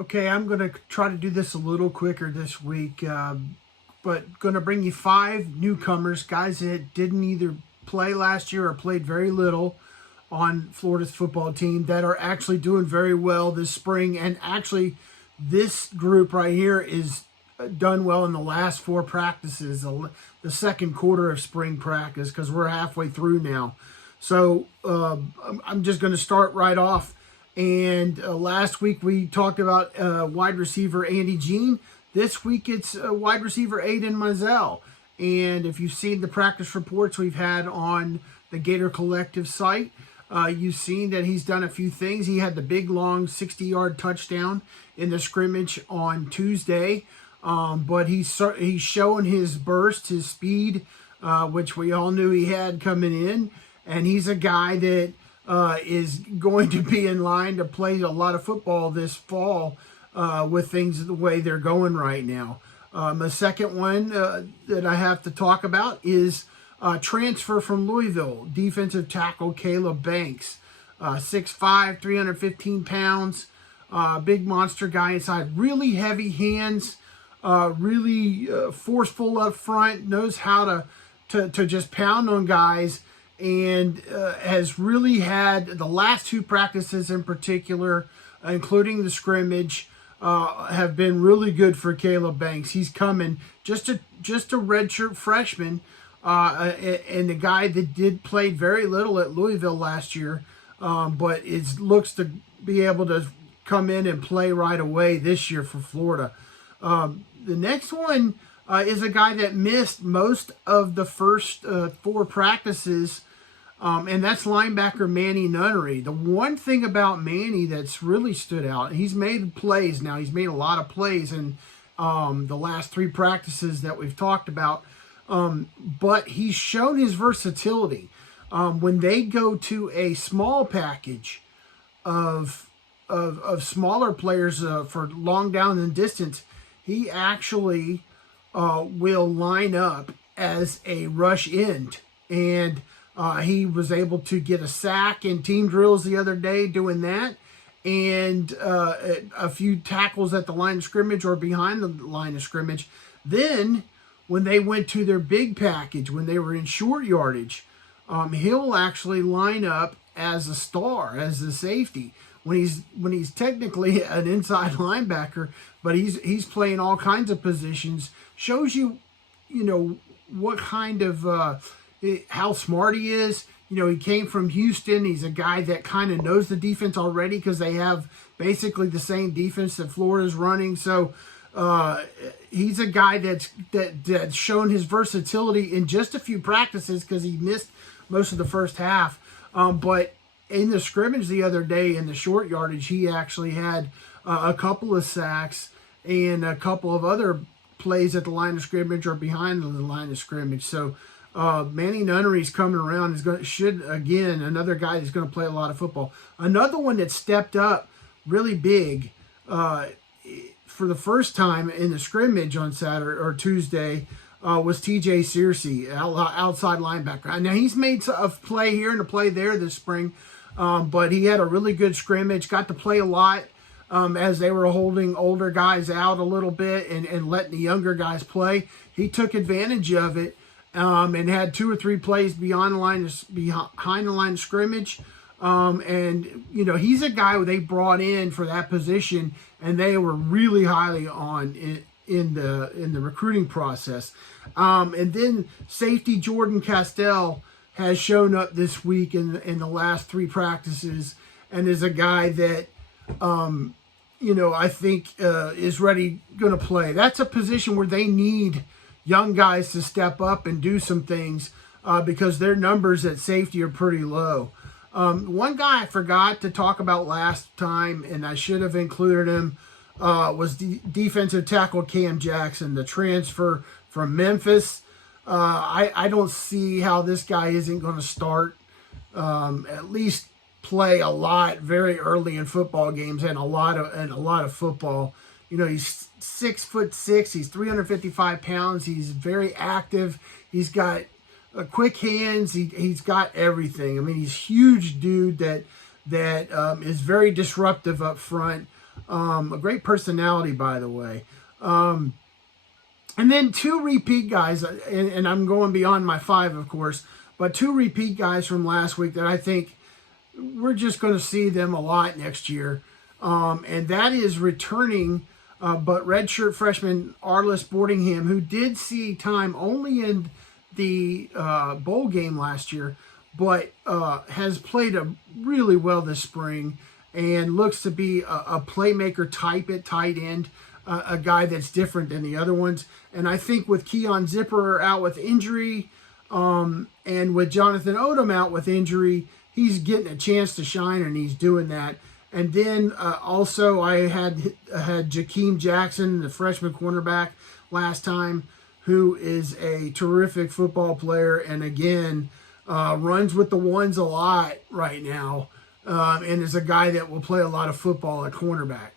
Okay, I'm going to try to do this a little quicker this week, but going to bring you 5 newcomers, guys that didn't either play last year or played very little on Florida's football team that are actually doing very well this spring. And actually, this group right here is done well in the last 4 practices, the second quarter of spring practice, because we're halfway through now. So I'm just going to start right off. And last week we talked about wide receiver Andy Jean. This week it's wide receiver Aiden Mizell. And if you've seen the practice reports we've had on the Gator Collective site, you've seen that he's done a few things. He had the big, long 60-yard touchdown in the scrimmage on Tuesday. But he's showing his burst, his speed, which we all knew he had coming in. And he's a guy that is going to be in line to play a lot of football this fall with things the way they're going right now. The second one that I have to talk about is transfer from Louisville, defensive tackle Caleb Banks, 6'5", 315 pounds, big monster guy inside, really heavy hands, really forceful up front, knows how to just pound on guys, and has really had the last 2 practices in particular, including the scrimmage, have been really good for Caleb Banks. He's coming just a redshirt freshman, and the guy that played very little at Louisville last year, but looks to be able to come in and play right away this year for Florida. The next one is a guy that missed most of the first 4 practices, and that's linebacker Manny Nunnery. The one thing about Manny that's really stood out, he's made plays now. He's made a lot of plays in the last 3 practices that we've talked about, but he's shown his versatility. When they go to a small package of smaller players for long down and distance, he actually will line up as a rush end. And he was able to get a sack in team drills the other day doing that, and a few tackles at the line of scrimmage or behind the line of scrimmage. Then when they went to their big package, when they were in short yardage, he'll actually line up as a star, as a safety, when he's technically an inside linebacker, but he's playing all kinds of positions. Shows you what kind of how smart he is. He came from Houston. He's a guy that kind of knows the defense already because they have basically the same defense that Florida's running. So he's a guy that's shown his versatility in just a few practices because he missed most of the first half. But in the scrimmage the other day in the short yardage, he actually had a couple of sacks and a couple of other plays at the line of scrimmage or behind the line of scrimmage. So Manny Nunnery's coming around. Another guy that's going to play a lot of football. Another one that stepped up really big for the first time in the scrimmage on Saturday or Tuesday was TJ Searcy, outside linebacker. Now he's made a play here and a play there this spring, but he had a really good scrimmage. Got to play a lot as they were holding older guys out a little bit and letting the younger guys play. He took advantage of it. And had 2 or 3 plays behind the line of scrimmage. And he's a guy they brought in for that position, and they were really highly on in the recruiting process. And then safety Jordan Castell has shown up this week in the last 3 practices, and is a guy that I think is ready going to play. That's a position where they need young guys to step up and do some things because their numbers at safety are pretty low. One guy I forgot to talk about last time, and I should have included him, was defensive tackle Cam Jackson, the transfer from Memphis. I don't see how this guy isn't going to start, at least play a lot very early in football games and a lot of football. He's 6'6", he's 355 pounds, he's very active, he's got quick hands, he's got everything. I mean, he's a huge dude that is very disruptive up front. A great personality, by the way. And then 2 repeat guys, and I'm going beyond my 5, of course, but 2 repeat guys from last week that I think we're just going to see them a lot next year. And that is returning, but redshirt freshman Arliss Boardingham, who did see time only in the bowl game last year, but has played really well this spring and looks to be a playmaker type at tight end, a guy that's different than the other ones. And I think with Keon Zipper out with injury, and with Jonathan Odom out with injury, he's getting a chance to shine, and he's doing that. And then also I had Jakeem Jackson, the freshman cornerback, last time, who is a terrific football player, and again, runs with the ones a lot right now, and is a guy that will play a lot of football at cornerback.